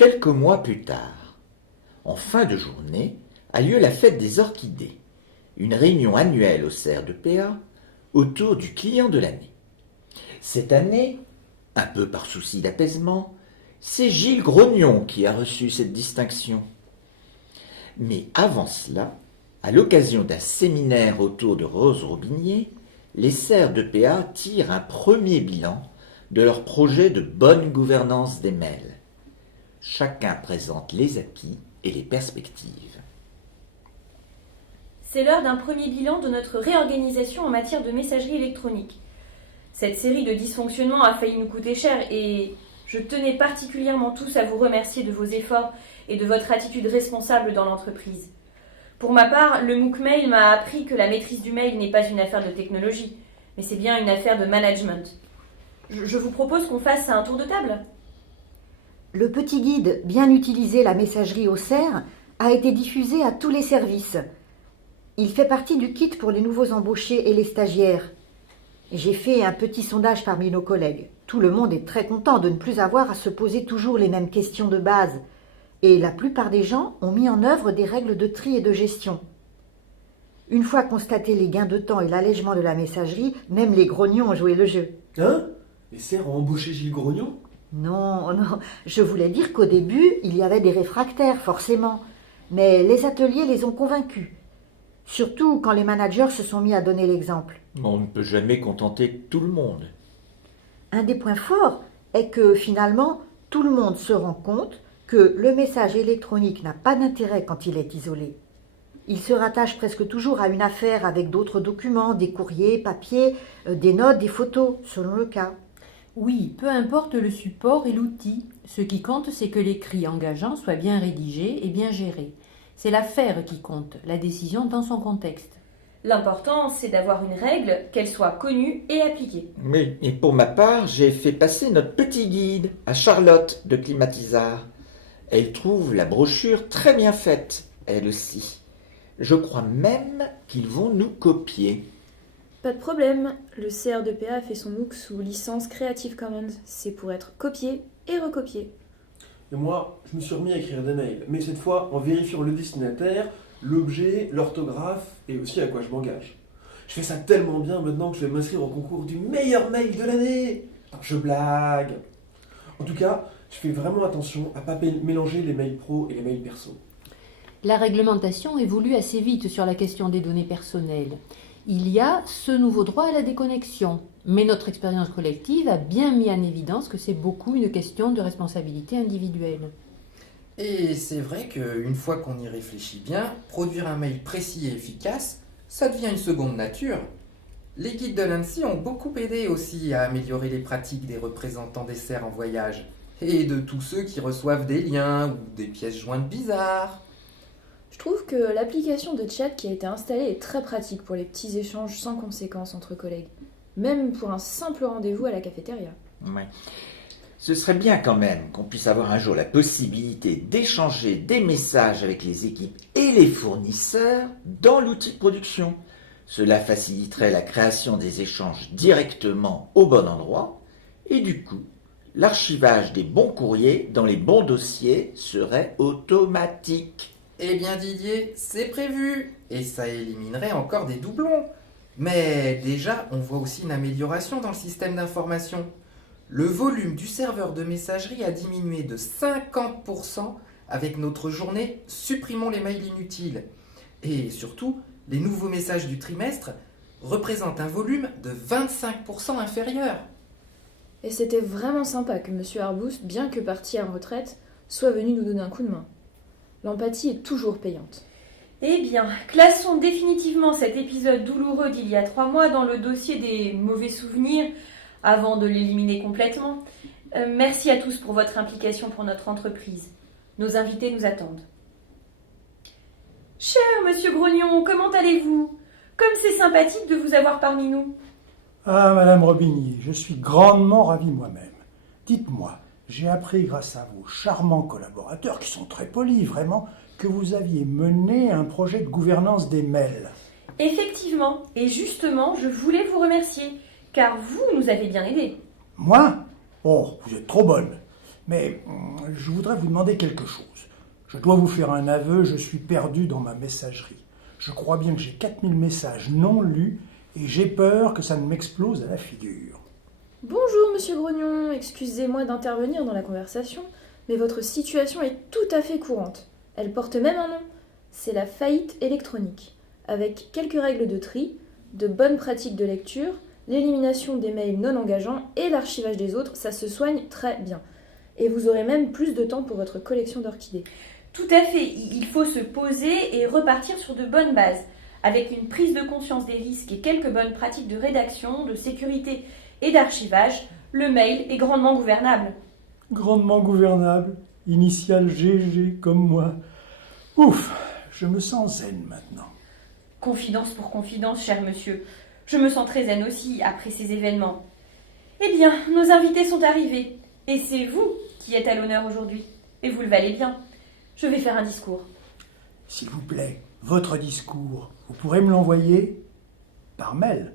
Quelques mois plus tard, en fin de journée, a lieu la fête des orchidées, une réunion annuelle au CER de PA autour du client de l'année. Cette année, un peu par souci d'apaisement, c'est Gilles Grognon qui a reçu cette distinction. Mais avant cela, à l'occasion d'un séminaire autour de Rose Robinier, les CER de PA tirent un premier bilan de leur projet de bonne gouvernance des mails. Chacun présente les acquis et les perspectives. C'est l'heure d'un premier bilan de notre réorganisation en matière de messagerie électronique. Cette série de dysfonctionnements a failli nous coûter cher et je tenais particulièrement tous à vous remercier de vos efforts et de votre attitude responsable dans l'entreprise. Pour ma part, le MOOC Mail m'a appris que la maîtrise du mail n'est pas une affaire de technologie, mais c'est bien une affaire de management. Je vous propose qu'on fasse un tour de table. Le petit guide « Bien utiliser la messagerie au CER » a été diffusé à tous les services. Il fait partie du kit pour les nouveaux embauchés et les stagiaires. J'ai fait un petit sondage parmi nos collègues. Tout le monde est très content de ne plus avoir à se poser toujours les mêmes questions de base. Et la plupart des gens ont mis en œuvre des règles de tri et de gestion. Une fois constatés les gains de temps et l'allègement de la messagerie, même les grognons ont joué le jeu. Hein? Les CER ont embauché Gilles Grognon? Non, je voulais dire qu'au début, il y avait des réfractaires, forcément. Mais les ateliers les ont convaincus. Surtout quand les managers se sont mis à donner l'exemple. On ne peut jamais contenter tout le monde. Un des points forts est que finalement, tout le monde se rend compte que le message électronique n'a pas d'intérêt quand il est isolé. Il se rattache presque toujours à une affaire avec d'autres documents, des courriers, papiers, des notes, des photos, selon le cas. Oui, peu importe le support et l'outil. Ce qui compte, c'est que l'écrit engageant soit bien rédigé et bien géré. C'est l'affaire qui compte, la décision dans son contexte. L'important, c'est d'avoir une règle, qu'elle soit connue et appliquée. Oui, et pour ma part, j'ai fait passer notre petit guide à Charlotte de Climatisard. Elle trouve la brochure très bien faite, elle aussi. Je crois même qu'ils vont nous copier. Pas de problème, le CR de PA a fait son MOOC sous licence Creative Commons. C'est pour être copié et recopié. Et moi, je me suis remis à écrire des mails, mais cette fois en vérifiant le destinataire, l'objet, l'orthographe et aussi à quoi je m'engage. Je fais ça tellement bien maintenant que je vais m'inscrire au concours du meilleur mail de l'année. Non, je blague. En tout cas, je fais vraiment attention à ne pas mélanger les mails pro et les mails perso. La réglementation évolue assez vite sur la question des données personnelles. Il y a ce nouveau droit à la déconnexion, mais notre expérience collective a bien mis en évidence que c'est beaucoup une question de responsabilité individuelle. Et c'est vrai qu'une fois qu'on y réfléchit bien, produire un mail précis et efficace, ça devient une seconde nature. Les guides de l'ANSSI ont beaucoup aidé aussi à améliorer les pratiques des représentants des CER en voyage, et de tous ceux qui reçoivent des liens ou des pièces jointes bizarres. Je trouve que l'application de chat qui a été installée est très pratique pour les petits échanges sans conséquences entre collègues, même pour un simple rendez-vous à la cafétéria. Ouais. Ce serait bien quand même qu'on puisse avoir un jour la possibilité d'échanger des messages avec les équipes et les fournisseurs dans l'outil de production. Cela faciliterait la création des échanges directement au bon endroit et du coup, l'archivage des bons courriers dans les bons dossiers serait automatique. Eh bien Didier, c'est prévu, et ça éliminerait encore des doublons. Mais déjà, on voit aussi une amélioration dans le système d'information. Le volume du serveur de messagerie a diminué de 50% avec notre journée Supprimons les mails inutiles. Et surtout, les nouveaux messages du trimestre représentent un volume de 25% inférieur. Et c'était vraiment sympa que M. Arbus, bien que parti en retraite, soit venu nous donner un coup de main. L'empathie est toujours payante. Eh bien, classons définitivement cet épisode douloureux d'il y a 3 mois dans le dossier des mauvais souvenirs avant de l'éliminer complètement. Merci à tous pour votre implication pour notre entreprise. Nos invités nous attendent. Cher Monsieur Grognon, comment allez-vous? Comme c'est sympathique de vous avoir parmi nous. Ah, Madame Robinier, je suis grandement ravi moi-même. Dites-moi, j'ai appris grâce à vos charmants collaborateurs, qui sont très polis, vraiment, que vous aviez mené un projet de gouvernance des mails. Effectivement, et justement, je voulais vous remercier, car vous nous avez bien aidés. Moi? Oh, vous êtes trop bonne. Mais je voudrais vous demander quelque chose. Je dois vous faire un aveu, je suis perdu dans ma messagerie. Je crois bien que j'ai 4000 messages non lus et j'ai peur que ça ne m'explose à la figure. Bonjour, monsieur Grognon, excusez-moi d'intervenir dans la conversation, mais votre situation est tout à fait courante. Elle porte même un nom, c'est la faillite électronique, avec quelques règles de tri, de bonnes pratiques de lecture, l'élimination des mails non engageants et l'archivage des autres, ça se soigne très bien. Et vous aurez même plus de temps pour votre collection d'orchidées. Tout à fait, il faut se poser et repartir sur de bonnes bases, avec une prise de conscience des risques et quelques bonnes pratiques de rédaction, de sécurité et d'archivage. Le mail est grandement gouvernable. Grandement gouvernable, initiale GG comme moi. Ouf, je me sens zen maintenant. Confidence pour confidence, cher monsieur. Je me sens très zen aussi après ces événements. Eh bien, nos invités sont arrivés. Et c'est vous qui êtes à l'honneur aujourd'hui. Et vous le valez bien. Je vais faire un discours. S'il vous plaît, votre discours, vous pourrez me l'envoyer par mail.